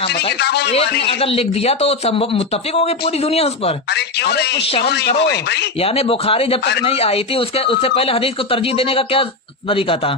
नाम इतनी बताइए, किताबों में एक मानेंगे। ने अगर लिख दिया तो मुत्तफिक होगी पूरी दुनिया उस पर। अरे क्यों अरे नहीं, कुछ क्यों शर्म नहीं करो। हो गई भाई? यानी बुखारी जब तक अरे नहीं आई थी उससे पहले हदीस को तरजीह देने का क्या तरीका था?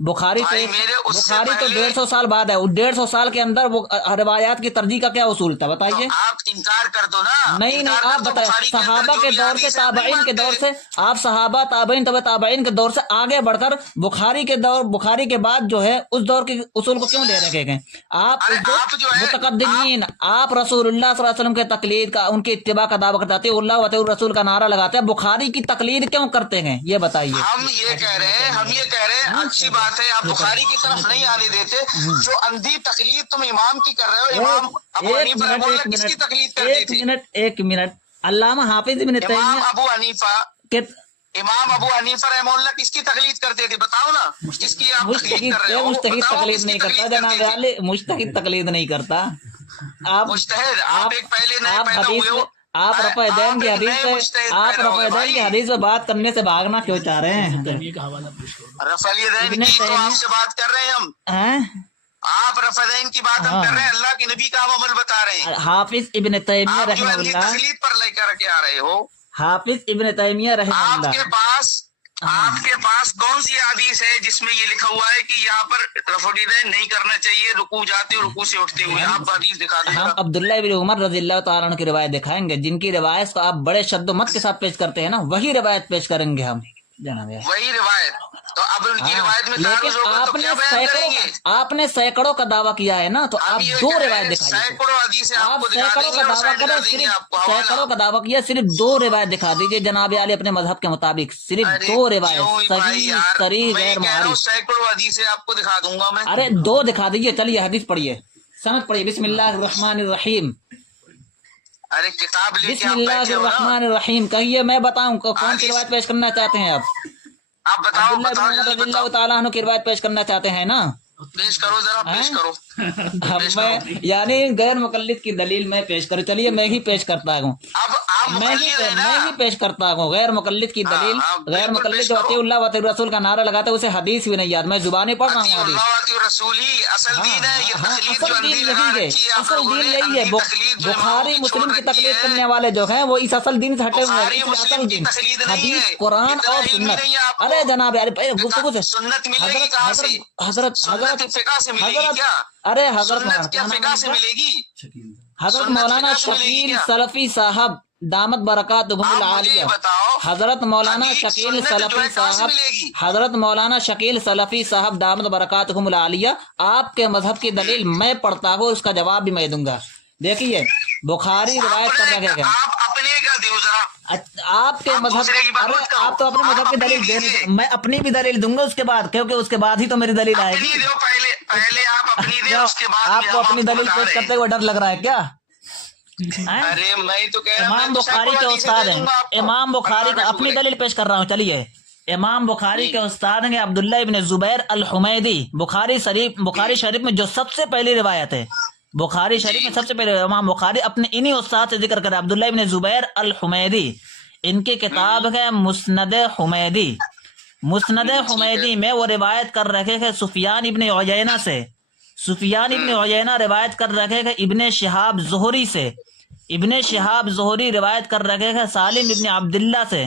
बुखारी तो भाई मेरे उससे बुखारी तो पहले 150 साल बाद है, 150 साल के अंदर वो रिवायात की तरजीह का क्या उसूल था तो बताइए? आप इनकार कर दो ना, नहीं नहीं, इनकार आप कर दो बताए बुखारी के अंदर सहाबा जो के भी दौर से, हदीस है आप नहीं ताबईन के दौर मानते। से, आप सहाबा ताबईन तब ताबईन के दौर से आगे बढ़कर बुखारी के दौर, बुखारी के बाद जो है उस दौर के उसूल को क्यों ले रखे गए? आप अरे उस दौर आप जो है मुतकद्दिमीन, आप रसूलुल्लाह सल्लल्लाहु अलैहि वसल्लम के तकलीद का, उनके इत्तिबा का दावा करते हैं, अल्लाह व रसूल का नारा लगाते हैं, बुखारी की तकलीद क्यों करते हैं ये बताइए? हम ये कह रहे हैं अच्छी बात है, आप बुखारी की तरफ नहीं आने देते। जो अंधी तकलीद तुम इमाम की कर रहे हो, इमाम अबू हनीफा रहमतुल्लाह किसकी तकलीद करते थे? एक मिनट, अल्लामा हाफिज इब्न इमाम तैमिया अबू हनीफा के इमाम अबू हनीफा रहमतुल्लाह किसकी तकलीद करते थे? बताओ ना, जिसकी आप तकलीद मुस्तहिद कर रहे हो मुस्तहिद बताओ तकलीद किसकी नहीं करता तकलीद जनाब करते थे? वाले, मुस्तहिद तकलीद नहीं करता। आप मुजतहिद आप एक पहले नए आप पैदा हदीस हुए हो, आप रफ़ा दैन आप की एक हदीस नए पे, मुजतहिद आप पैदा हो रफ़ा गए दैन की भाई। हदीस पे बात करने से भागना क्यों चाह रहे हैं? रफ़लीदैन इब्ने की तो तैमिया आपसे बात कर रहे हैं हम, हैं? आप रफ़लीदैन की बात हम कर रहे हैं, अल्लाह के नबी का हम अमल बता रहे हैं। हाफिज इब्न तैमिया आप जो अंधी रहमतुल्लाह, तकलीद पर लेकर के आ रहे हो, हाफिज इब्न तैमिया रहमतुल्लाह, आपके पास कौन सी हदीस है जिसमें ये लिखा हुआ है कि यहाँ पर रफ़लीदैन नहीं करना चाहिए, रुकू जाते रुकू से उठते हुए? आप हदीस दिखा दो हम जरा। अब्दुल्ला इब्न उमर रज़ियल्लाहु ताला अन्हु की रिवायत दिखाएंगे, जिनकी रिवायत को आप बड़े शद्दोमत के साथ पेश करते हैं ना, वही रिवायत पेश करेंगे हम जनाब। वही रिवायत, तो अब उनकी रिवायत में लेकिन तारुज़ होगा तो क्या बयान करेंगे? आपने सैकड़ों का दावा किया है ना, तो आप हम ये दो कह रहे रिवायत हैं, दिखाइए। सैकड़ों हदीस आप आपको दिखा सैकड़ों देंगे का और दावा साइड करें, कर देंगे सिर्फ आपको हवाला। सैकड़ों का दावा किया, सिर्फ दो रिवायत दिखा दीजिए जनाब आली अपने मजहब के मुताबिक, सिर्फ अरे दो रिवायत, क्यों भाई सही यार, सरी मैं गैर कह रहा हूँ मुआरिफ। सैकड़ों हदीस आपको दिखा दूंगा मैं। अरे दो दिखा दीजिए, चलिए हदीस पढ़िए, सनद पढ़िए, बिस्मिल्लाहिर्रहमानिर्रहीम, अरे किताब लेके आप बैठे हो ना, बिस्मिल्लाहिर्रहमानिर्रहीम कहिए, मैं बताऊं कौन सी हदीस रिवायत पेश करना चाहते हैं आप? आप बताओ अब्दुल्ला इब्न बताओ उमर जल्दी रज़ियल्लाहु बताओ, ताला अन्हु की रिवायत पेश करना चाहते हैं ना? पेश करो जरा, पेश हैं? करो पेश मैं करो। यानी गैर मुकल्लिद की दलील मैं पेश करूं, चलिए मैं ही पेश करता हूँ, अब आप मुकल्लिद है ना? मैं ही पेश करता हूँ गैर मुकल्लिद की हाँ, दलील। हाँ, गैर बिल्कुल मुकल्लिद पेश जो करो। अतीउल्लाह व अतीउर रसूल का नारा लगाता है, उसे हदीस भी नहीं याद, मैं जुबानी पढ़ रहा हूँ हदीस। अतीउल्लाह व अतीउर रसूल ही असल दीन है। ये तकलीद जो असल अंधी दीन लगा यही है, रखी है आप असल लोगों दीन ने, यही है। अंधी तकलीद जो इमामों बुखारी की मुस्लिम छोड़ की रखी तकलीद है, करने वाले जो हैं वो इस असल दीन से हटे हुए हैं, बुखारी इस मुस्लिम असल की दीन, तकलीद नहीं हदीस है, कुरान इतना और इल्म ही सुन्नत। नहीं है आपको। अरे जनाब यार गुफ्तगू से सुन्नत मिलेगी हजरत कहाँ से? हजरत सुन्नत हजरत फिका से मिलेगी हजरत क्या? अरे हजरत सुन्नत क्या मौलाना फिका से मिलेगी? हजरत सुन्नत मौलाना फिका से मिलेगी शकील क्या? सलफी साहब दामत बरकातुहुमुल आप मुझे आलिया, बताओ, हजरत मौलाना हदीस शकील सुन्नत जो सलफी है कहाँ से साहब, मिलेगी? हजरत मौलाना शकील सलफी साहब दामत बरकातुहुमुल आलिया, आपके मजहब की दलील मैं पढ़ता हूँ, उसका जवाब भी मैं दूंगा। देखिए बुखारी रिवायत कर रखे हैं, आप अपने का दियो जरा, आपके आप मजहब, दूसरे की बात अरे मत करो। आप तो अपने आप मजहब की अपनी दलील दीजिए। मैं अपनी भी दलील दूंगा उसके बाद, क्योंकि उसके बाद ही तो मेरी दलील अपनी आएगी। दो, पहले पहले आप अपनी दे, क्या उसके बाद आपको हम अपनी आपको दलील बता पेश रहे करते हैं। हुए डर लग रहा है क्या? हैं? अरे मैं तो कह रहा हूं, इमाम मैं तो बुखारी के सैकड़ों हदीसें उस्ताद दे हैं, दूंगा आपको। इमाम बुखारी अल्लाह का का अपनी शुक्र है। दलील पेश कर रहा हूँ, चलिए। इमाम बुखारी के उस्ताद हैं अब्दुल्ला इब्न जुबैर अल हुमैदी, बुखारी शरीफ में जो सबसे पहली रिवायत है, बुखारी शरीफ में सबसे पहले इमाम बुखारी अपने इन्हीं उस्ताद से जिक्र करे, अब्दुल्ला इब्न जुबैर अल हुमैदी, इनकी किताब है मुस्नद हुमैदी। मुस्नद हुमैदी में वो रिवायत कर रखे हैं सुफियान इब्न उयैना से, सुफियान इब्न उयैना रिवायत कर रखे हैं इब्न शिहाब ज़ुहरी से, इब्न शिहाब ज़ुहरी रिवायत कर रखे हैं सालिम इब्न अब्दुल्ला से,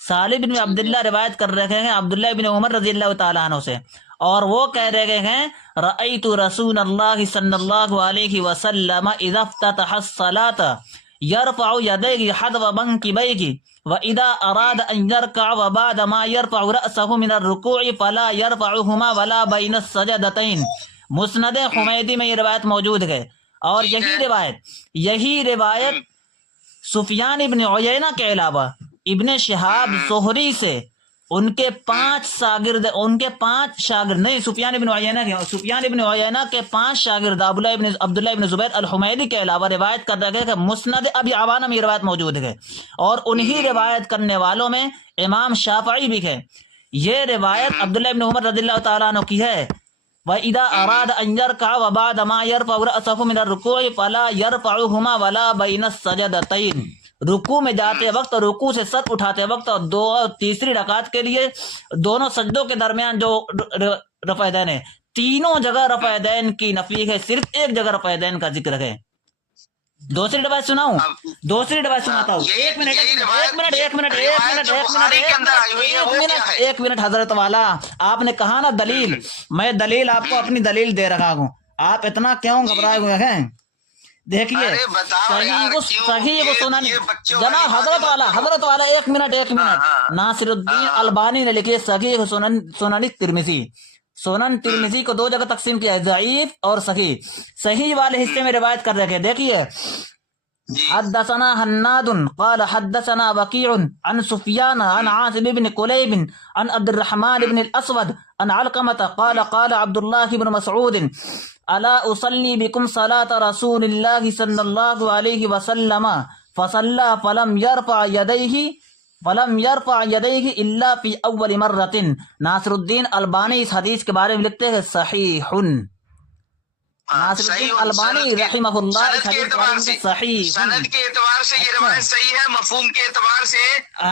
सालिम इब्न अब्दुल्ला रिवायत कर रखे हैं अब्दुल्ला इब्न उमर रज़ियल्लाहु ताला अन्हु से, और वो कह रहे हैं रअयतु रसूलल्लाह सल्लल्लाहु अलैहि वसल्लम इज़ा इफ्ततह अस्सलात यरफउ यदैहि हदव मंकिबैहि व इदा अराद अन यरका व बाद मा यरफउ रअसहु मिन अर्रुकूइ फला यरफउहुमा वला बैन अस्सजदतैन। मुस्नद हुमैदी में ये रिवायत मौजूद है, और यही रिवायत सुफियान इब्न उयैना के अलावा इब्न शिहाब ज़ुहरी से उनके पांच शागिर्द नहीं, सुफियान इब्न उयैना के पांच शागिर्द अब्दुल्ला इब्न जुबैर अल हुमैदी के अलावा रिवायत कर रहे हैं मुस्नद अबी अवाना में ये रिवायत मौजूद है, और उन्हीं रिवायत करने वालों में इमाम शाफई भी है। ये रिवायत अब्दुल्ला इब्न उमर रज़ियल्लाहु ताला अन्हु की है, व इदा अराद अन यरका व बाद मा यरफउ रअसहु मिन अर्रुकूइ फला यरफउहुमा वला बैन अस्सजदतैन। रुकू में जाते वक्त, रुकू से सर उठाते वक्त, और तीसरी रकात के लिए दोनों सजदों के दरमियान जो रफ़ा दैन है, तीनों जगह रफ़ा यदैन की नफी है, सिर्फ एक जगह रफ़ा यदैन का जिक्र है। दूसरी रिवायत सुनाऊं, दूसरी रिवायत सुनाता हूँ। एक मिनट हजरत वाला, आपने कहा ना दलील, मैं दलील आपको अपनी दलील दे रहा हूँ, आप इतना क्यों घबराए हुए हैं? देखिए सही को सुना जनाब हजरत वाला एक मिनट नासिरुद्दीन अलबानी ने लिखी सही सुनन तिरमिजी, सुनन तिरमिजी को दो जगह तकसीम किया है, ज़ईफ और सही। सही वाले हिस्से में रिवायत कर रखे, देखिए हद्दसना हन्नादुन क़ाल हद्दसना वकीउन अन सुफियान अन आसिम इब्न कुलैब अन अब्दुर्रहमान इब्न अल-अस्वद अन अलक़मत क़ाल क़ाल अब्दुल्लाह इब्न मसऊद अला उसल्ली बिकुम सलात रसूलिल्लाहि सल्लल्लाहु अलैहि वसल्लम फसल्ला फलम यरफ़ा यदैहि इल्ला फी अव्वल मर्रतिन। नासिरुद्दीन अलबानी इस हदीस के बारे में लिखते हैं सहीहुन, नासिरुद्दीन अलबानी रहमहुल्लाह इस हदीस के बारे में सही, सनद के एतबार से ये रिवायत सही है, मफहूम के एतबार से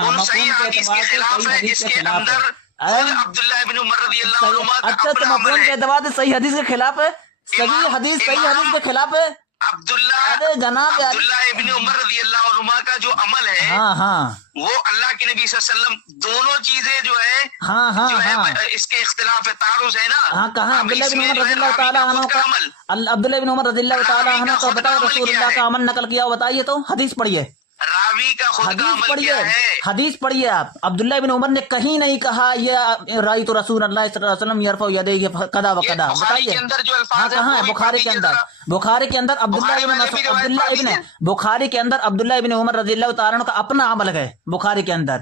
उन सही हदीस के खिलाफ है जिसके अंदर अब्दुल्लाह इब्न उमर रज़ियल्लाहु अन्हुमा का अच्छा, तो मफहूम के एतबार से सही हदीस के खिलाफ है, सही हदीस के खिलाफ है। अरे जनाब अब्दुल्लाह इब्न उमर रज़ियल्लाहु अन्हुमा का जो अमल है, वो अल्लाह के नबी सल्लल्लाहु अलैहि वसल्लम, दोनों चीजें जो है जो है इसके इख्तिलाफ है, तारुज़ है ना। कहा अब्दुल्लाह इब्न उमर रज़ियल्लाहु ताला अन्हु का अमल, अब्दुल्लाह इब्न उमर रज़ियल्लाहु ताला अन्हु का बताओ रसूलुल्लाह का अमल नकल किया, बताइए तो हदीस पढ़िए, रावी का खुद का अमल क्या है, हदीस पढ़िए आप। अब्दुल्लाह इब्न उमर ने कहीं नहीं कहा ये राई तो रसूलुल्लाह सल्लल्लाहु अलैहि वसल्लम यरफ़उ यदैहि कदा व कदा, बताइए कहाँ है? बुखारी के अंदर, बुखारी के अंदर बुखारी के अंदर अब्दुल्लाह इब्न उमर रज़ियल्लाहु ताला का अपना अमल है, बुखारी के अंदर।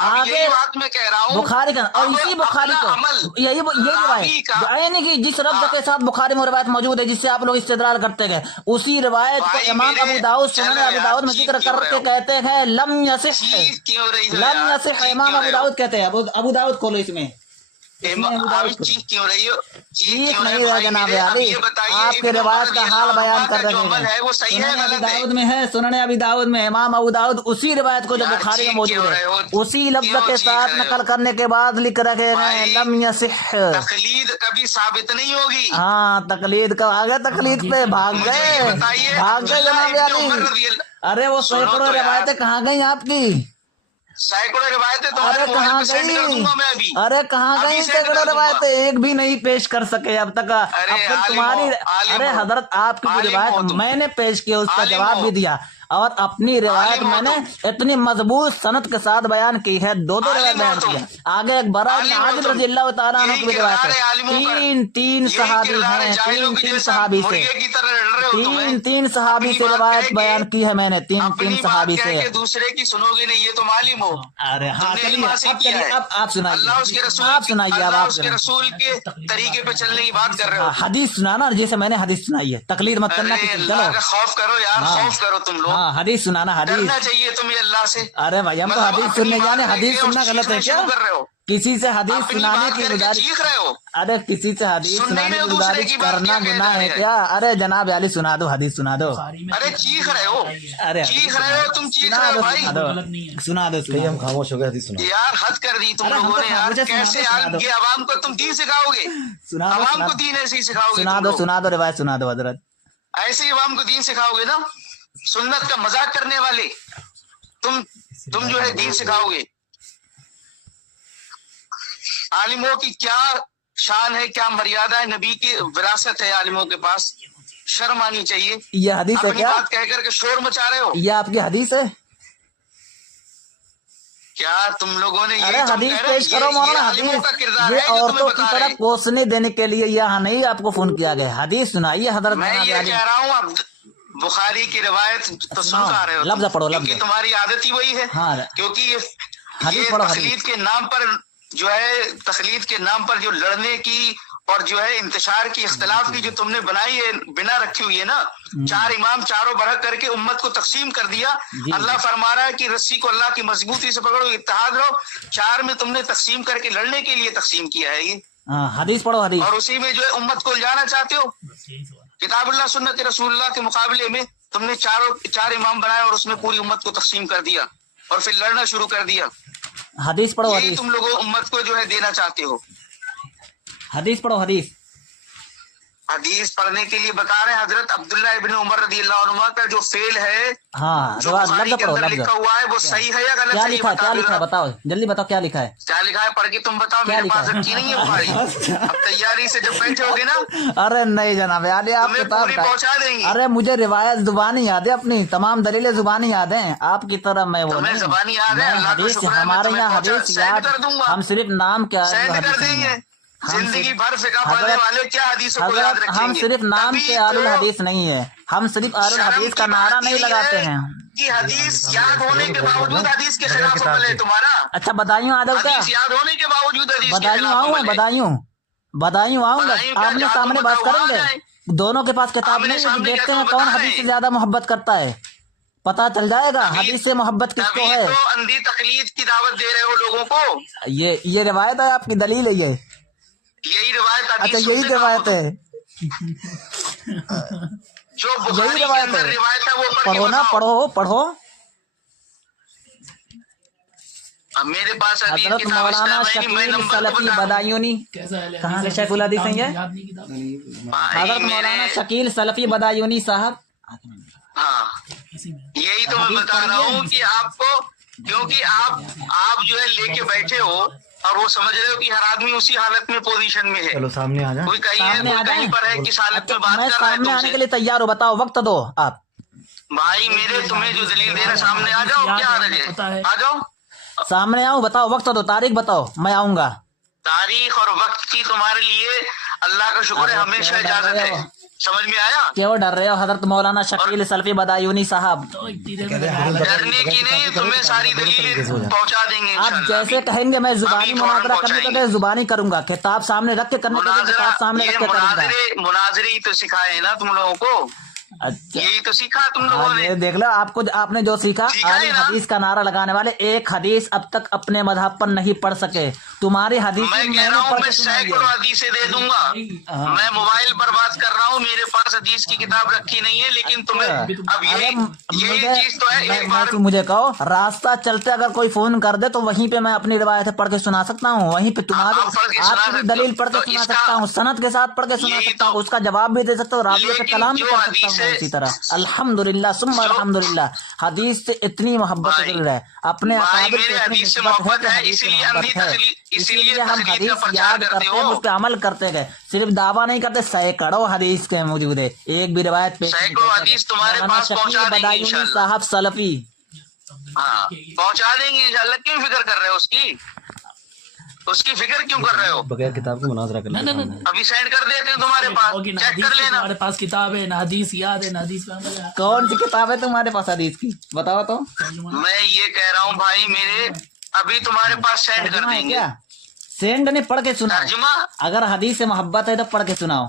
आगे बात मैं कह रहा हूँ बुखारी का, और इसी बुखारी को यही रिवायत कि जिस रब्द के साथ बुखारी में रिवायत मौजूद है जिससे आप लोग इस्तेदलाल करते गए, उसी रिवायत को इमाम अबू दाऊद सुनन अबू दाऊद में जिक्र करके कहते हैं लम यसिह, इमाम अबू दाऊद कहते हैं, अबू दाऊद खोलो इसमें, चीख क्यों रही हो? चीख नहीं है जनाब अली, आपके रिवायत का हाल बयान कर रहे हैं, वो सही है अबी दाऊद में है, सुनन अबी दाऊद में इमाम अबू दाऊद उसी रिवायत को जो बुखारी में मौजूद है उसी लफ्ज के साथ नकल करने के बाद लिख रखे हैं लम यसिह। तकलीद कभी साबित नहीं होगी। हाँ, तकलीद का आ गए, तकलीद पे भाग गए जनाब अली। अरे वो सैकड़ों रिवायतें कहाँ गई आपकी? सैकड़ों रिवायतें तो अरे कहाँ गई? अरे कहाँ गई सैकड़ों रिवायतें? एक भी नहीं पेश कर सके अब तक। अब तुम्हारी, अरे हजरत आपकी जो रिवायत मैंने पेश की उसका जवाब भी दिया, और अपनी रिवायत मैंने इतनी मजबूत सनद के साथ बयान की है, दो रिवायत बयान की है। आगे एक बरा इब्न आज़िब रज़ियल्लाहु ताला अन्हु की रिवायत है, तीन सहाबी हैं, तीन सहाबी से रिवायत बयान की है मैंने, तीन सहाबी से। दूसरे की सुनोगे नहीं, ये तो मालूम हो। अरे हाँ, अब आप सुनाइए, आप सुनाइए, अब आप रसूल के तरीके पे चलने की बात कर रहे हो। हदीस सुनाना जैसे मैंने हदीस सुनाई है, तकलीद मत करना। खौफ करो यार, खौफ करो तुम लोग। हदीस सुनाना, हदीस डरना चाहिए तुम्हें अल्लाह से। अरे भाई हम तो हदीस सुनने जाने, हदीस सुनना गलत है क्या? किसी से हदीस सुनाने की गुजारिश, अरे किसी से हदीस सुनाने की गुजारिश करना गुनाह है क्या? अरे जनाब अली सुना दो, हदीस सुना दो। अरे चीख रहे हो, अरे चीख रहे हो, तुम चीख रहे हो भाई। सुना दो, हम खामोश हो गए, हदीस सुना यार। हद कर दी तुम लोगों ने यार। कैसे ये आवाम को तुम दीन सिखाओगे? आवाम को दीन ऐसे ही सिखाओगे? सुना दो रिवायत सुना दो हजरत। ऐसे ही आवाम को दीन सिखाओगे ना? सुन्नत का मजाक करने वाले तुम जो है दीन सिखाओगे? आलिमों की क्या शान है, क्या मर्यादा है, नबी की विरासत है आलिमों के पास, शर्म आनी चाहिए। ये हदीस है क्या? बात कह करके शोर मचा रहे हो। ये आपकी हदीस है क्या? तुम लोगों ने अरे हदीस पेश करो मौलाना, हदीस ये औरतों की तरफ कोसने देने के लिए यहाँ नहीं आपको फोन किया गया। हदीस सुनाइए हजरत। मैं ये कह रहा हूँ, अब बुखारी की रिवायत तो सुन पा रहे हो, लफ्ज़ पढ़ो, क्योंकि तुम्हारी आदत ही वही है। हाँ, क्योंकि ये तकलीद के नाम पर जो है, तकलीद के नाम पर जो लड़ने की और जो है इंतशार की, इख्तिलाफ की जो तुमने बनाई है, बिना रखी हुई है ना, चार इमाम चारों बरक करके उम्मत को तकसीम कर दिया। अल्लाह फरमा रहा है कि रस्सी को अल्लाह की मजबूती से पकड़ो, इत्तेहाद रहो। चार में तुमने तकसीम करके लड़ने के लिए तकसीम किया है ये। हदीस पढ़ो, हदीस। और उसी में जो है उम्मत को उलझाना चाहते हो। किताबुल्लाह सुन्नत रसूलुल्लाह के मुकाबले में तुमने चार इमाम बनाए और उसमें पूरी उम्मत को तकसीम कर दिया और फिर लड़ना शुरू कर दिया। हदीस पढ़ो, यही तुम लोगों उम्मत को जो है देना चाहते हो। حدیث پڑھو حدیث. حدیث پڑھنے کے لیے بتا رہے ہیں حضرت عبداللہ ابن عمر رضی اللہ عنہ کا جو فعل ہے ہاں جو بخاری کے اندر لکھا ہوا ہے وہ صحیح ہے یا غلط کیا ہے یہ لکھا ہے؟ بتا کیا دو لکھا ہے؟ ذرا۔ بتاؤ جلدی بتاؤ کیا لکھا ہے. کیا لکھا ہے پڑھ کے تم بتاؤ، کیا میرے لکھا پاس ہے؟ رکھی نہیں ہے بخاری، اب تیاری سے جب بیٹھے ہوگے نا ارے نہیں جناب عالی، آپ تمہیں کتاب پوری کا. پہنچا دیں گی۔ ارے مجھے روایت زبانی یاد ہے، اپنی تمام دلیلیں زبانی یاد ہیں، آپ کی طرح میں وہ تمہیں نہیں. زبانی یاد ہے، میں اللہ کا حدیث شکر ہے میں ہمارے تمہیں یہاں پہنچا حدیث سینڈ یاد، کر دوں گا، ہم صرف نام کیا سینڈ کر حدیث دیں نہیں گے۔ ہے. ہم زندگی صرف بھر فقہ پڑھنے والے کیا حدیثوں کو یاد حضرت رکھیں ہم گے؟ صرف نام تبھی کے اہل تو الحدیث نہیں ہے، ہم صرف اہل شرم الحدیث کا کی نعرہ بات نہیں یہ لگاتے ہے ہیں. کہ حدیث یاد ہونے کے باوجود حدیث کے خلاف عمل ہے تمہارا، اچھا بدایوں آ جاؤ کیا؟ حدیث یاد ہونے کے باوجود حدیث کے بدایوں خلاف آؤں عمل ہے۔ بدایوں آؤں گا. بدایوں کیا آمنے جہاں سامنے تم بات بتاؤ کریں وہاں گے، جائیں۔ دونوں کے پاس کتاب آمنے نہیں ہے، سامنے دیکھتے کیا ہیں تم کون بتا حدیث سے رہے؟ زیادہ محبت کرتا ہے، پتا چل جائے گا تبھی- حدیث سے محبت کس کو تبھی ہے. تو اندھی تقلید کی دعوت دے رہے ہو لوگوں کو، یہ روایت ہے، آپ کی دلیل ہے یہ. یہی روایت اچھا حدیث یہی سے کہا روایت ہو ہے، جو یہی بخاری کے روایت اندر ہے. روایت ہے وہ پڑھ کے پڑھو نا، بتاؤ۔ پڑھو. اب میرے پاس حدیث حضرت کتاب اس مولانا ٹائم ہے نہیں، میں شکیل نمبر تو سلفی بتا دوں۔ بدایونی، کہاں کے شیخ الحدیث ہیں یہ؟ بھائی حضرت مولانا شکیل سلفی بدایونی صاحب. ہاں یہی تو میں بتا رہا ہوں کہ آپ کو، کیونکہ آپ جو ہے لے کے بیٹھے ہو اور وہ سمجھ رہے ہو کہ ہر آدمی اسی حالت میں پوزیشن میں ہے، سامنے آ جائیں. کوئی کہیں ہے سامنے آ کوئی جائیں. کہیں پر ہے، کس حالت میں میں بات کر رہا ہے سامنے تم آنے سے؟ کے لیے تیار ہو، بتاؤ وقت دو آپ. بھائی میرے تمہیں جو دلیل دے رہا سامنے آ جاؤ، کیا حرج ہے، آ جاؤ۔ سامنے آؤں، بتاؤ وقت دو، تاریخ بتاؤ، میں آؤں گا. تاریخ اور وقت کی تمہارے لیے اللہ کا شکر ہے ہمیشہ اجازت ہے، سمجھ میں آیا؟ کیوں ڈر رہے ہو حضرت مولانا شکیل سلفی بدایونی صاحب؟ ڈرنے کی نہیں، تمہیں ساری دلیلیں پہنچا دیں گے آپ انشاءاللہ۔ جیسے کہیں گے میں زبانی ابھی فوراً مناظرہ کرنے پہنچائیں کے گے۔ لیے زبانی کروں گا، کتاب سامنے رکھ کے کرنے کے لیے کتاب سامنے یہ رکھ کے کروں گا. مناظرے ہی تو سکھائے ہیں نا تم لوگوں کو، اچھا یہی تو سیکھا تم لوگوں نے۔ یہ دیکھ لو، آپ نے جو سیکھا، سیکھا ہے اہل نا؟ حدیث کا نعرہ لگانے والے ایک حدیث اب تک اپنے مذہب پر نہیں پڑھ سکے. تمہاری حدیث میں کہہ رہا ہوں میں سینکڑوں حدیثیں دے دوں گا، میں موبائل پر بات کر رہا ہوں، میرے پاس حدیث کی کتاب رکھی نہیں ہے، لیکن تمہیں اب یہی چیز تو ہے، ایک بار مجھے کہو راستہ چلتے اگر کوئی فون کر دے تو وہیں پہ میں اپنی روایت پڑھ کے سنا سکتا ہوں، وہیں پہ تمہاری آپ پڑھ کے آپ سنا کی بھی سکتے ہو۔ دلیل پڑھ کے تو سنا اس کا- سکتا ہوں، سند کے ساتھ پڑھ کے سنا یہی سکتا ہوں، تو- اس کا جواب بھی دے سکتا ہوں، راویوں کے لیکن کلام بھی جو پڑھ سکتا حدیث ہوں. ہے- اسی طرح الحمدللہ ثم الحمدللہ حدیث سے اتنی محبت بھائی- ضرور ہے، اپنے بھائی اکابر میرے سے اتنی حدیث سے نسبت محبت کہ ہے، حدیث اسی سے لیے محبت اندھی ہے. تقلید، اسی اسی لیے لیے ہم تقلید کا حدیث پرچار یاد کرتے کرتے ہیں، ہو۔ اس پہ عمل کرتے گئے، صرف دعویٰ نہیں کرتے. سینکڑوں حدیث کے موجود ہے، ایک بھی روایت پیش نہیں سینکڑوں کرتے. حدیث تمہارے مولانا پاس شکیل پہنچا دیں گے بدایونی انشاءاللہ۔ صاحب سلفی. ہاں پہنچا دیں گے انشاءاللہ، کیوں فکر کر رہے ہو اس کی فکر کیوں کر رہے ہو؟ بغیر کتاب کے مناظرہ کر لیں. ابھی سینڈ کر دیتے ہیں تمہارے پاس، چیک کر لینا۔ ہمارے پاس کتاب ہے، نہ حدیث یاد ہے، نہ حدیث پہ عمل ہے۔ کون سی کتاب ہے تمہارے پاس حدیث کی؟ بتاؤ تو. میں یہ کہہ رہا ہوں بھائی میرے، ابھی تمہارے پاس سینڈ کر ترجمہ ہے دیں گے کیا؟ سینڈ نہیں، پڑھ کے سناؤ. ترجمہ۔ اگر حدیث سے محبت ہے تو پڑھ کے سناؤ.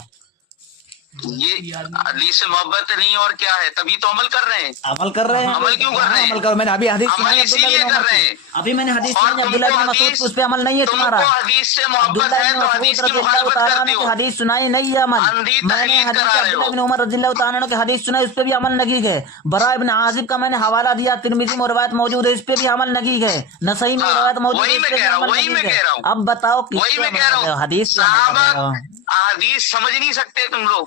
یہ حدیث سے محبت نہیں اور کیا ہے، تبھی تو عمل کر رہے ہیں۔ عمل کر رہے ہیں. عمل کیوں کر رہے ہیں؟ عمل کرو. میں نے ابھی حدیث عمل سنائی اسی عبداللہ لیے بن کر عمر رہے کی. ہیں۔ ابھی میں نے حدیث اور سنائی تم عبداللہ کو بن مسعود حدیث- کی، اس پہ عمل نہیں ہے تم تمہارا. کو حدیث سے محبت عبداللہ ہے بن تو مسعود حدیث کی رضی اللہ مخالفت تعالیٰ کرتے عنہ کی ہو، حدیث سنائی نہیں ہے عمل. اندھی میں نے تقلید حدیث کرا رہے عبداللہ ہو۔ بن عمر رضی اللہ تعالیٰ عنہ کی حدیث سنائی، اس پہ بھی عمل نہیں ہے. براء ابن عازب کا میں نے حوالہ دیا، ترمذی میں روایت موجود ہے، اس پہ بھی عمل نہیں ہے. نسائی میں ہاں، روایت موجود ہے، وہی اس میں پہ بھی کہہ رہا ہوں، عمل وہی میں نہیں کہہ رہا ہے. ہوں، اب بتاؤ کس وہی پہ میں عمل کہہ کر رہا رہے ہو؟ ہوں۔ حدیث پہ عمل کر رہے ہو. صحابہ حدیث سمجھ نہیں سکتے تم لوگ،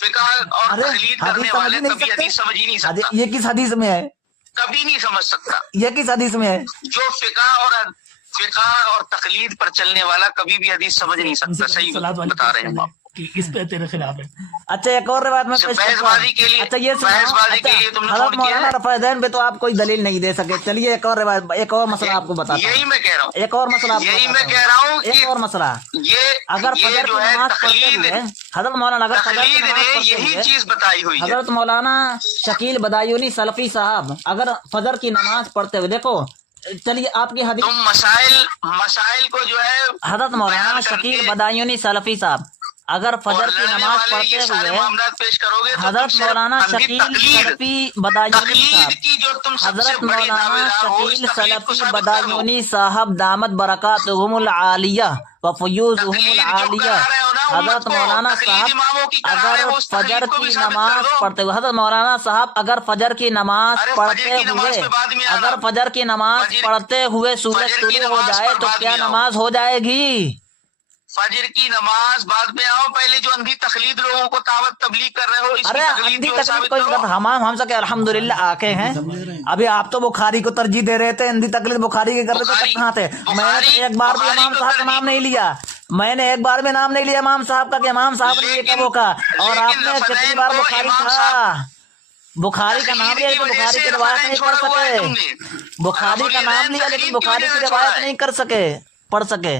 فقہ اور ارے تقلید کرنے حدیث سمجھ والے ہی نہیں کبھی سکتے. حدیث سمجھ ہی نہیں سکتا، یہ کس حدیث میں ہے؟ کبھی نہیں سمجھ سکتا۔ یہ کس حدیث میں ہے؟ جو فقہ اور تقلید پر چلنے والا کبھی بھی حدیث سمجھ نہیں سکتا، صحیح بتا رہے ہیں ہم آپ کو۔ کہ اس پہ تیرے خلاف ہے۔ اچھا ایک اور روایت میں اچھا، پیش بحث کرتا ہوں. بازی کے لیے- اچھا یہ سناؤ. بحث بازی کے اچھا، لیے تم نے حضرت فون کیا مولانا ہے؟ رفع دین پہ تو آپ کوئی دلیل نہیں دے سکے. چلیے ایک اور روایت، ایک اور مسئلہ آپ کو بتاتا یہی ہوں. میں کہہ رہا ہوں، ایک اور مسئلہ آپ کو یہی بتاتا میں ہوں. کہہ رہا ہوں ایک کہ اور مسئلہ، اگر یہ فجر جو کی ہے نماز پڑھتے تقلید، ہوئے حضرت مولانا اگر فجر کی تقلید نماز نے پڑھتے یہی ہوئے چیز بتائی ہوئی ہے۔ حضرت مولانا شکیل بدایونی سلفی صاحب اگر فجر کی نماز پڑھتے ہوئے، دیکھو چلیے آپ کی حدیث، تم مسائل کو جو ہے حضرت مولانا بیان کر شکیل کے بدایونی سلفی صاحب اگر فجر اور کی لڑنے نماز والے پڑھتے یہ سارے ہوئے معاملات پیش کرو گے تو تم حضرت صرف مولانا اندھی شکیل تقلید سلفی بدایونی تقلید صاحب کی جو تم سب سے حضرت بڑی مولانا دعویدار ہو، اس شکیل تقلید کو سلفی ثابت کر دو۔ بدایونی صاحب دامت برکاتہم العالیہ و فیوزہم تقلید جو العالیہ کرا رہے ہو نا امت حضرت کو، مولانا تقلید صاحب اماموں کی کرا رہے اگر ہو، اس تقلید فجر کو کی بھی ثابت کر نماز دو۔ پڑھتے ہوئے، حضرت مولانا صاحب اگر فجر کی نماز ارے پڑھتے فجر کی نماز ہوئے پہ بعد میں آنا، اگر فجر کی نماز فجر- پڑھتے ہوئے سورج فجر کی طلوع ہو نماز جائے پر تو بعد کیا میں آؤ۔ نماز ہو جائے گی؟ फजर की नमाज बाद में आओ, पहले जो अंधी तकलीद लोगों को दावत तबलीग कर रहे हो, इसकी अरे तकलीद अंधी को तकलीफ साबित कोई करो। बात, हम सके अल्हम्दुलिल्लाह आके हैं। अभी आप तो बुखारी को तरजीह दे रहे थे, अंधी तकलीफ बुखारी के कर रहे थे, तब कहाँ थे? मैंने तो एक बार भी इमाम साहब का नाम नहीं लिया, मैंने एक बार भी नाम नहीं लिया इमाम साहब का कि इमाम साहब ने ये कहा वो कहा। और आपने कितनी बार बुखारी था, बुखारी का नाम लिया लेकिन बुखारी की रिवायत नहीं पढ़ सके, बुखारी का नाम लिया लेकिन बुखारी की रिवायत नहीं कर सके, पढ़ सके।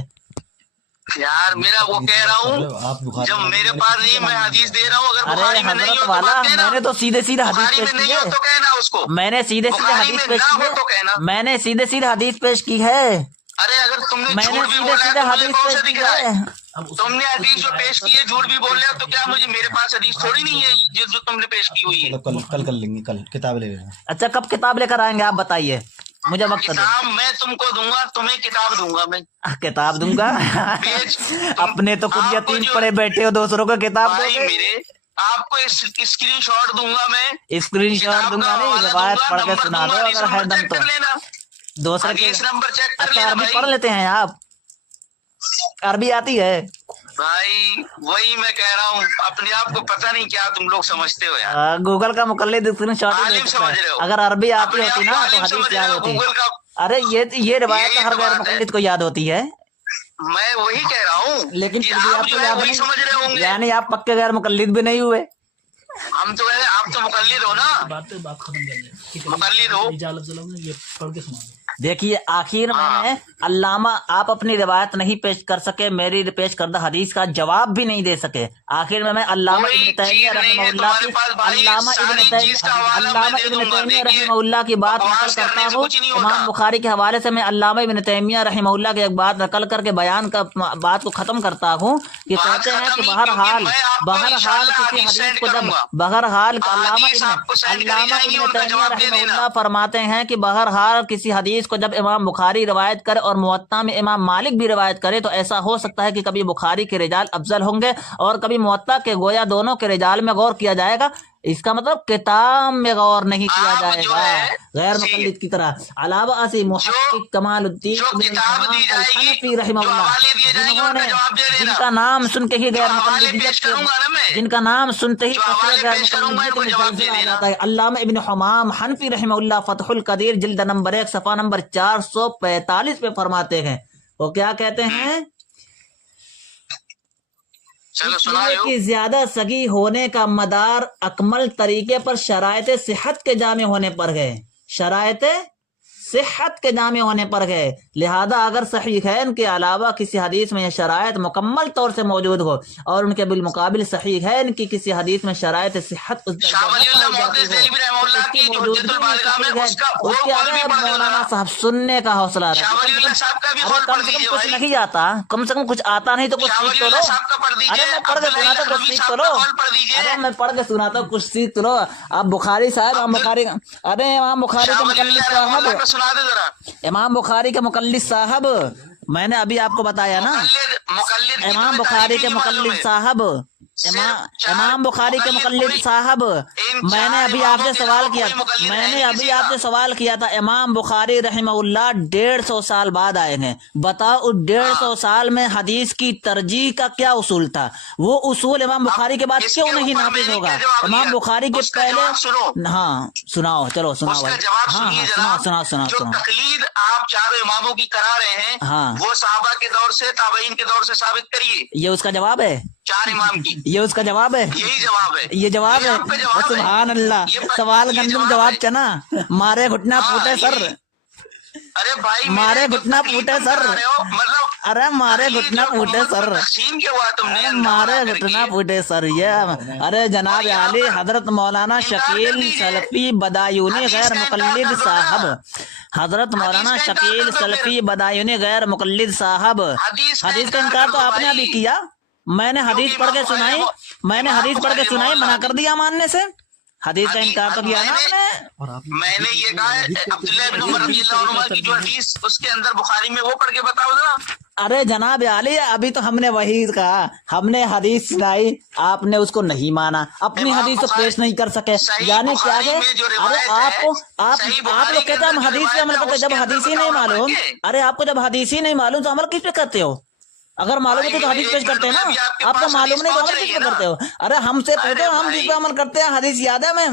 यार मेरा वो कह रहा हूँ, जब मेरे पास नहीं, मैं हदीस दे रहा हूँ, अगर अरे बुखारी में नहीं हजरत हो तो वाला, मत कहना। मैंने तो सीधे सीधे हदीस बुखारी पेश में की नहीं हो है, तो कहना उसको, मैंने सीधे सीधे बुखारी हदीस में पेश ना की हो है, तो कहना। मैंने सीधे सीधे हदीस पेश की है, अरे अगर तुमने मैंने झूठ भी सीधे बोला है सीधे तो मुझे हदीस कौन सा पेश दिख की रहा है? है। तुमने हदीस जो पेश की है झूठ भी बोल रहे हो, तो क्या मुझे, मेरे पास हदीस थोड़ी नहीं है जो तुमने पेश की हुई है। कल कर लेंगे, कल किताब ले लेना। अच्छा कब किताब लेकर आएंगे आप बताइए, मुझे वक्त दे। किताब मैं तुमको दूंगा, तुम्हें किताब दूंगा मैं, किताब दूंगा अपने तो कुछ यतीम पड़े बैठे हो, दूसरों को किताब भाई दोगे? मेरे, आपको स्क्रीन शॉट दूंगा मैं, स्क्रीन शॉट किताब दूंगा का नहीं, हवाला रिवायत दूंगा, पढ़ के नंबर सुना दो दूंगा, अगर है हदीस दम नंबर तो। चेक कर लेना, दूसरे के हदीस नंबर चेक कर अच्छा लेना अरबी भाई। पढ़ लेते हैं आप, अरबी आती है? भाई वही मैं कह रहा हूँ, अपने आप को पता नहीं क्या तुम लोग समझते हो यार, गूगल का मुकल्लिद स्क्रीन शॉट ही आलिम देख सकता समझ रहे है। हो, अगर अरबी आती अपने होती आप ना को तो आलिम हदीस समझ रहे याद हो, होती। गूगल का। अरे ये रिवायत यही तो हर तो गैर बात है। मुकल्लिद को याद होती है, मैं वही कह रहा हूँ, लेकिन कि फिर भी आप आपको जो है याद वही नहीं, समझ रहे होंगे, यानी आप पक्के गैर मुकल्लिद भी नहीं हुए। हम तो है, आप तो मुकल्लिद हो ना, बात खत्म कर ले, ठीक है? मुकल्लिद हो। इजाजत चलो ये पढ़ के सुना दो। देखिए आखिर हाँ। में अल्लामा आप अपनी रिवायत नहीं पेश कर सके, मेरी पेश करदा हदीस का जवाब भी नहीं दे सके। आखिर में मैं अल्लामा कोई इब्न तैमिया चीज नहीं है रहमहुल्लाह तुम्हारे की पास भाई, अल्लामा सारी इब्न चीज का हवाला मैं दे दूंगा। तैमिया देखिए, रहमहुल्लाह की बात नकल बकवास करता करने से हूँ। कुछ नहीं होता। इमाम बुखारी के हवाले से मैं अल्लामा इब्न तैमिया रहमहुल्लाह की एक बात नकल करके बयान का बात को खत्म करता हूँ कि बात कहते हैं खत्म कि ही, बहरहाल क्योंकि मैं आपको इंशाअल्लाह किसी हदीस हदीस सेंड को जब करूंगा। बहरहाल हदीस आपको सेंड करी जाएगी, इब्न उनका तैमिया जवाब दे देना। रहमहुल्लाह फरमाते हैं कि बहरहाल किसी हदीस को जब इमाम बुखारी रिवायत करे और मुवत्ता में इमाम मालिक भी रिवायत करे तो ऐसा हो सकता है कि कभी बुखारी के रिजाल अफजल होंगे और कभी मुवत्ता के, गोया दोनों के रिजाल में गौर किया जाएगा। इसका मतलब किताब में गौर नहीं किया आप जो जाएगा है, गैर मुकल्लिद की तरह। अलावा असी मुहक्किक कमालुद्दीन जो इब्न किताब इमाम दी जाएगी, अल-हनफी जो रहमहुल्लाह, हवाले दिए जाएंगे, जिन्होंने उनका जवाब दे देना। जिनका नाम सुनते ही जो गैर हवाले मुकल्लिदियत पेश करूंगा ना मैं, जिनका नाम सुनते ही जो कसरे हवाले गैर पेश करूंगा, मुकल्लिदियत इनको में जवाब दे जल्जला आ देना। जाता है। अल्लामा इब्न हमाम हनफी रहमहुल्लाह फतहुल कदीर जिल्द नंबर 1 सफा नंबर 445 पे फरमाते हैं, वो क्या कहते हैं चलो सुना इसलिए लो। कि ज्यादा सगी होने का मदार अकमल तरीके पर शरायत सेहत के जामे होने पर है, शरायत सेहत के जामे होने पर है। लिहाजा अगर सहीहैन के अलावा किसी हदीस में यह शरायत मुकम्मल तौर से मौजूद हो और उनके बिलमुकाबिल सहीहैन की किसी हदीस में शरायत सेहत उस दर्जे शाह में वली अल्लाह पाई जाती मुहद्दिस हो, देलवी रहमहुल्लाह उसकी की जो मौजूदगी हज्जतुल में बालिगा में सही है, उसका वो उसके कौल भी अगर पढ़ दो मौलाना जरा। साहब सुनने का हौसला रहे। शाह वली अल्लाह साहब का भी अरे कौल कम पढ़ से कम दीजिए कुछ भाई। नहीं आता, कम से कम कुछ आता नहीं तो कुछ शाह सीख वली तो लो। अल्लाह साहब का पढ़ दीजिए, अरे मैं पढ़ के अब्दुल्लाह सुनाता कुछ नबी सीख साहब तो लो। का कौल पढ़ दीजिए। अरे मैं पढ़ के सुनाता हूँ कुछ सीख तो लो। आप बुखारी साहब, इमाम बुखारी, अरे इमाम बुखारी शाह के वली मुकल्लिद अल्लाह रहमहुल्लाह साहब, का सुना दे जरा। इमाम बुखारी के मुकल्लिद साहब, मैंने अभी आपको बताया ना, मुकल्लिद की इमाम तुम्हें बुखारी तारीफ के ही मालूम मुकल्लिद है। साहब, इमाम बुखारी के मुकल्लिद साहब, मैंने अभी आपसे सवाल किया, मैंने अभी आपसे सवाल किया था इमाम बुखारी रहमहुल्लाह 150 साल बाद आए हैं, बताओ उस 150 साल में हदीस की तरजीह का क्या उसूल था? वो उसूल इमाम बुखारी के बाद क्यों नहीं नाफिज होगा? इमाम बुखारी के पहले, हाँ सुनाओ, चलो सुनाओ उसका भाई, जवाब हाँ सुनिए हाँ जरा। सुनाओ सुनाओ जो सुनाओ। तकलीद आप चारों इमामों की करा रहे हैं, हाँ। वो सहाबा के दौर से, ताबईन के दौर से साबित करिए। ये उसका जवाब है, चार इमाम की ये उसका जवाब है, यही जवाब है। ये जवाब ये है। आपका जवाब है। सुभान अल्लाह, ये सवाल ये गंदम जवाब जवाब है। चना, मारे घुटना हाँ, फूटे सर, यही। अरे भाई मारे मेरे घुटना तकलीद फूटे तुम सर। करा रहे हो, मतलब अरे मारे तकलीद घुटना जो फूटे मोहम्मद सर, पर तकसीम किया हुआ तुमने अरे अंदाजा मारे करके। घुटना फूटे सर। ये अरे जनाब और यहाँ आली पर हजरत मौलाना इनकार कर शकील दीजिए। सलफी बदायूनी हदीस गैर का इनकार मुकल्लिद कर दो साहब, ना। हजरत मौलाना हदीस का इनकार शकील कर दो फिर। सलफी बदायूनी गैर मुकल्लिद साहब, हदीस का हदीस का इनकार इनकार कर तो दो आपने भाई। अभी किया, मैंने हदीस क्योंकि पढ़ के इमाम सुनाई, बुखारी- मैंने इमाम हदीस पढ़ के बुखारी सुनाई, मना मौलाना कर दिया मानने से। हदीस का इनकार तो किया ना आपने। मैंने ये कहा है, अब्दुल्लाह इब्न उमर रज़ियल्लाहु अन्हुमा की जो हदीस उसके अंदर बुखारी में, वो पढ़ के बताओ जरा। अरे जनाब आली, अभी तो हमने वही कहा, हमने हदीस सुनाई, आपने उसको नहीं माना, अपनी इमाम हदीस तो बुखारी- पेश नहीं कर सके, सही यानी क्या बुखारी है? में जो अरे रिवायत आपको है, आप सही आप बुखारी लोग के कहते हैं हम अंदर जो हदीस पे रिवायत अमल है, करते हैं, जब उसके अंदर हदीस ही नहीं बताओ ना मालूम, पढ़ के। अरे आपको जब हदीस ही नहीं मालूम तो अमल किस पे करते हो? اگر معلوم ہے تو حدیث پیش کرتے ہیں نا. آپ کو معلوم نہیں تو عمل کس پہ کرتے ہو؟ ارے ہم سے پوچھو, ہم جس پہ عمل کرتے ہیں. حدیث یاد ہے ہمیں,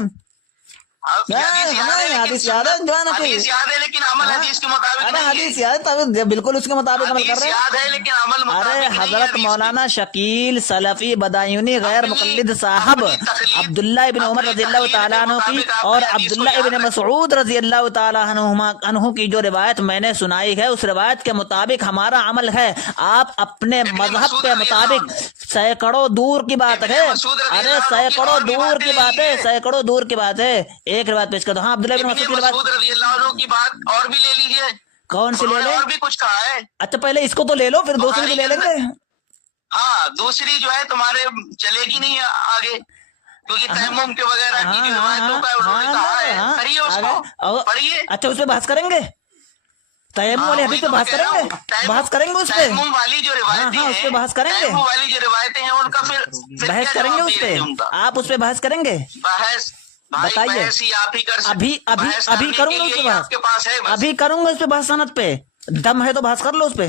حدیث یاد ہے جو ہے نا, حدیث یاد ہے لیکن عمل حدیث کے مطابق ارے نہیں ہے. حدیث یاد ہے, بالکل اس کے مطابق عمل کر حدیث رہے ہیں. یاد ہے لیکن عمل مطابق ارے نہیں ہے حضرت حدیث مولانا شکیل سلفی بدایونی غیر مقلد صاحب عبداللہ ابن عمر رضی اللہ تعالیٰ عنہ کی اور عبداللہ ابن مسعود رضی اللہ تعالیٰ عنہ کی جو روایت میں نے سنائی ہے, اس روایت کے مطابق ہمارا عمل ہے. آپ اپنے مذہب کے مطابق سینکڑوں دور کی بات ہے, ارے سینکڑوں دور کی بات ہے, سینکڑوں دور کی بات ہے. ایک روایت پیش کرتا ہوں. ہاں عبداللہ ابن مسعود کی روایت رضی اللہ عنہ کی بات اور بھی لے لیجئے. کون سی لے لیں؟ اور بھی کچھ کہا ہے. اچھا پہلے اس کو تو لے لو, پھر دوسری بھی لے لیں گے. ہاں دوسری جو ہے تمہارے چلے گی نہیں آگے, کیونکہ تیمم کے وغیرہ کی جو روایتوں کا انہوں نے کہا ہے. پڑھیے اس کو, پڑھیے. اچھا اس پہ بحث کریں گے, تیمم والی حدیث پہ بحث کریں گے, بحث کریں گے اس پہ. تیمم والی جو روایتیں ہیں, اس پہ بحث کریں گے, تیمم والی جو روایتیں ہیں ان کا پھر بحث کریں گے اس پہ. آپ اس پہ بحث کریں گے, بحث بتائیے. آپ ہی کر سکتے, ابھی ابھی ابھی کروں گا اس پہ آپ کے پاس ہے. بحث, ابھی کروں گا اس پہ بحث. سند پہ دم ہے تو بحث کر لو اس پہ.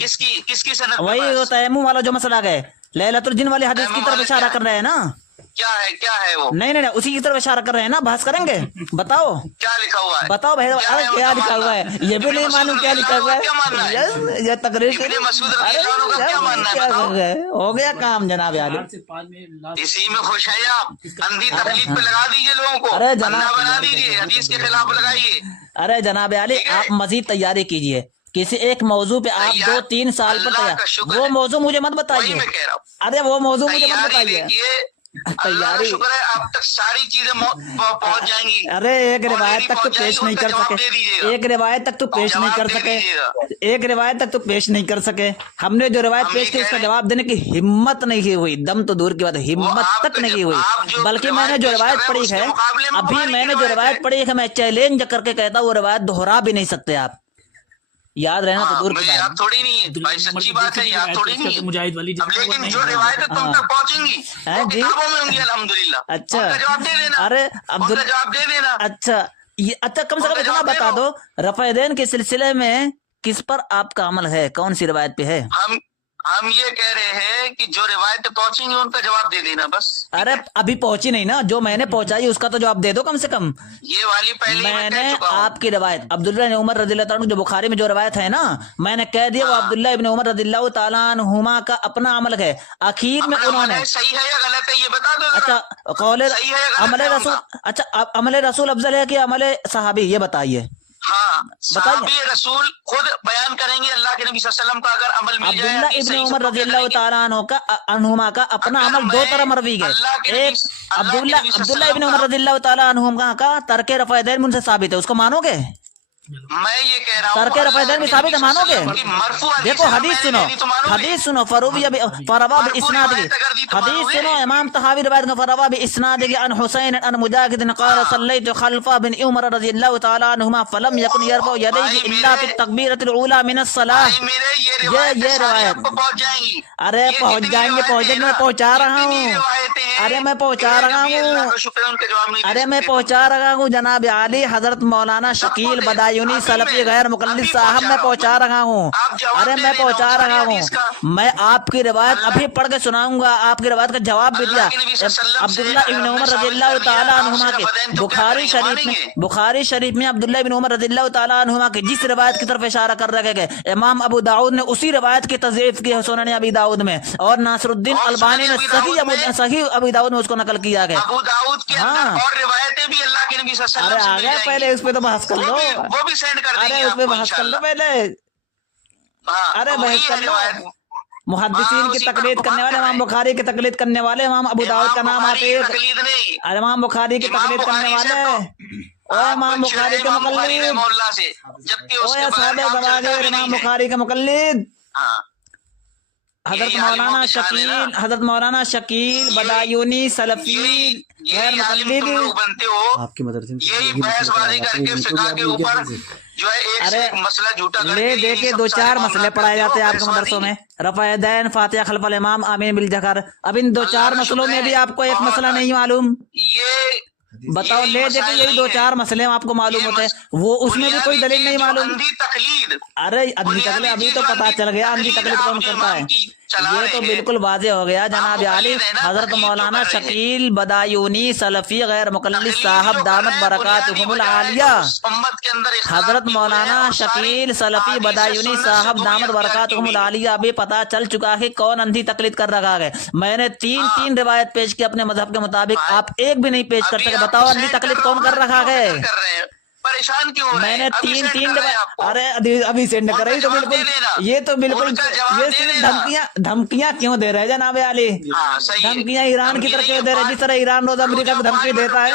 کس کی سند؟ وہی وہ تیمم والا جو مسئلہ ہے, لیلۃ الجن والی حدیث کی طرف اشارہ کر رہے ہیں نا. کیا ہے وہ؟ نہیں اسی کی طرف اشارہ کر رہے ہیں نا. بحث کریں گے, بتاؤ کیا لکھا ہوا ہے, بتاؤ بھائی. ارے کیا لکھا ہوا ہے یہ بھی نہیں معلوم, کیا لکھا ہوا ہے یہ تقریر. ہو گیا کام جناب عالی, اسی میں خوش ہے آپ. اندھی تقلید پہ لگا دیجئے لوگوں کو, ارے اندھا بنا دیجئے, حدیث کے خلاف لگائیے. ارے جناب عالی آپ مزید تیاری کیجئے, کسی ایک موضوع پہ آپ 2-3 سال پر تیار. وہ موضوع مجھے مت بتائیے, ارے وہ موضوع مجھے مت بتائیے. تیاری شکر ہے آپ تک ساری چیزیں پہنچ جائیں گی. ارے ایک روایت تک تو پیش نہیں کر سکے, ایک روایت تک تو پیش نہیں کر سکے, ایک روایت تک تو پیش نہیں کر سکے. ہم نے جو روایت پیش کی اس کا جواب دینے کی ہمت نہیں کی ہوئی. دم تو دور کی بات ہے, ہمت تک نہیں کی ہوئی. بلکہ میں نے جو روایت پڑھی ہے, ابھی میں نے جو روایت پڑھی ہے, میں چیلنج کر کے کہتا ہوں وہ روایت دہرا بھی نہیں سکتے آپ. یاد رہنا تو دور کی بات یاد تھوڑی نہیں ہے بھائی, سچی بات ہے, یاد تھوڑی نہیں ہے. مجاہد والی لیکن جو روایتیں تم تک پہنچیں گی وہ کتابوں میں ہوں گی الحمدللہ. اچھا جواب دے دینا, ارے جواب دے دینا. اچھا اچھا کم سے کم اتنا بتا دو, رفع دین کے سلسلے میں کس پر آپ کا عمل ہے, کون سی روایت پہ ہے؟ ہم یہ کہہ رہے ہیں کہ جو روایتیں پہنچیں گی ان کا جواب دے دینا بس. ارے ابھی پہنچی نہیں نا, جو میں نے پہنچائی اس کا تو جواب دے دو کم سے کم. یہ والی پہلی میں نے آپ کی روایت عبداللہ ابن عمر رضی اللہ عنہ جو بخاری میں جو روایت ہے نا, میں نے کہہ دیا وہ عبداللہ ابن عمر رضی اللہ تعالیٰ عنہما کا اپنا عمل ہے. آخر میں انہوں نے صحیح ہے یا غلط ہے یہ بتا دو. اچھا قول عمل رسول, اچھا عمل رسول افضل ہے کہ عمل صحابی, یہ بتائیے. ہاں صحابی رسول خود بیان کریں گے اللہ کے نبی صلی اللہ علیہ وسلم کا اگر عمل مل جائے. عبداللہ ابن عمر رضی اللہ تعالیٰ عنہما کا اپنا عمل 2 طرح مروی ہے. ایک عبداللہ ابن عمر رضی اللہ تعالیٰ عنہما کا ترک رفع دین من سے ثابت ہے, اس کو مانو گے؟ میں یہ کہہ رہا ہوں ترک رفع دین بھی ثابت ہے, مانو گے؟ دیکھو حدیث سنو, حدیث سنو. فروا باسناد, حدیث سنو. امام طحاوی روایت کا فروا باسناد عن حسین عن مجاہد قال صلیت خلف ابن عمر رضی اللہ تعالی عنہما فلم یکن یرفع یدیہ الا فی التکبیرۃ الاولی من الصلاۃ. یہ روایت ارے پہنچ جائیں گے, میں پہنچا رہا ہوں, ارے میں پہنچا رہا ہوں, ارے میں پہنچا رہا ہوں جناب عالی. حضرت مولانا شکیل بدایونی سلفی غیر مقلد صاحب میں پہنچا رہا ہوں. ارے میں پہنچا رہا ہوں, میں آپ کی روایت ابھی پڑھ کے سناؤں گا. آپ کی روایت کا جواب بھی دیا عبداللہ ابن عمر رضی اللہ تعالیٰ عنہما کے بخاری شریف میں عبداللہ ابن عمر رضی اللہ تعالیٰ عنہما کے جس روایت کی طرف اشارہ کر رکھے گئے, امام ابو داؤد نے اسی روایت کی تضعیف کی ہے سنن ابی داؤد میں, اور ناصر الدین البانی نے صحیح ابی داؤد میں اس کو نقل کیا گیا. ابو داؤد کے اندر اور روایتیں بھی اللہ کے نبی صلی اللہ علیہ وسلم سے مل جائیں گی. پہلے اس پہ تو بحث کر لو, وہ بھی سینڈ کر دیں گے. ارے اس پہ بحث کر لو پہلے, ارے بحث کر لو. محدثین کی تقلید کرنے والے, امام بخاری کی تقلید کرنے والے, امام ابو داؤد کا نام آتے ہیں. ارے امام بخاری کی تقلید کرنے والے, اور امام بخاری کے مقلد, امام بخاری کے مقلد حضرت مولانا شکیل بدایونی سلفی غیر مقلد. آپ کی مدرسے یہی بحث بازی کر کے فقہ کے اوپر جو ہے ایک مسئلہ جھوٹا کر لے دے کے 2-4 مسئلے پڑھائے جاتے ہیں آپ کے مدرسوں میں, رفع دین, فاتحہ خلف الامام, آمین بالجہر. اب ان 2-4 مسئلوں میں بھی آپ کو ایک مسئلہ نہیں معلوم. یہ बताओ ले दे के यही 2-4 मसले आप को मालूम होते हैं, वो उसमें भी कोई दलील नहीं मालूम। अंधी तकलीद, अरे अंधी तकलीद अभी तो पता चल गया अंधी तकलीद कौन करता है, ये तो बिल्कुल वाज़ेह हो गया जनाब आली हजरत मौलाना शकील बदायूनी सलफी गैर मुकल्लिद साहब दामत बरकातुहुमुल आलिया, हजरत मौलाना शकील सलफी बदायूनी साहब दामत बरकातुहुमुल आलिया, अभी पता चल चुका है कौन अंधी तकलीद कर रखा है। मैंने 3 रिवायत पेश की अपने मजहब के मुताबिक, आप एक भी नहीं पेश कर सके। बताओ अंधी तकलीद कौन कर रखा है? परेशान क्यों हो रहे हैं? मैंने अभी तीन send कर रहे हैं आपको। अरे अभी सेंड कर रही तो उनका बिल्कुल, जवाब दे देना। ये तो बिल्कुल उनका जवाब ये दे सिर्फ देना। धमकियां क्यों दे रहे हैं जनाब आली? हाँ, सही है। धमकियां ईरान की तरफ क्यों दे रहे हैं? जिस तरह ईरान रोज अमेरिका को धमकी देता है,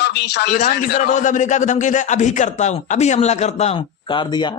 ईरान की तरह रोज अमेरिका को धमकी दे, अभी करता हूँ, अभी हमला करता हूँ, काट दिया।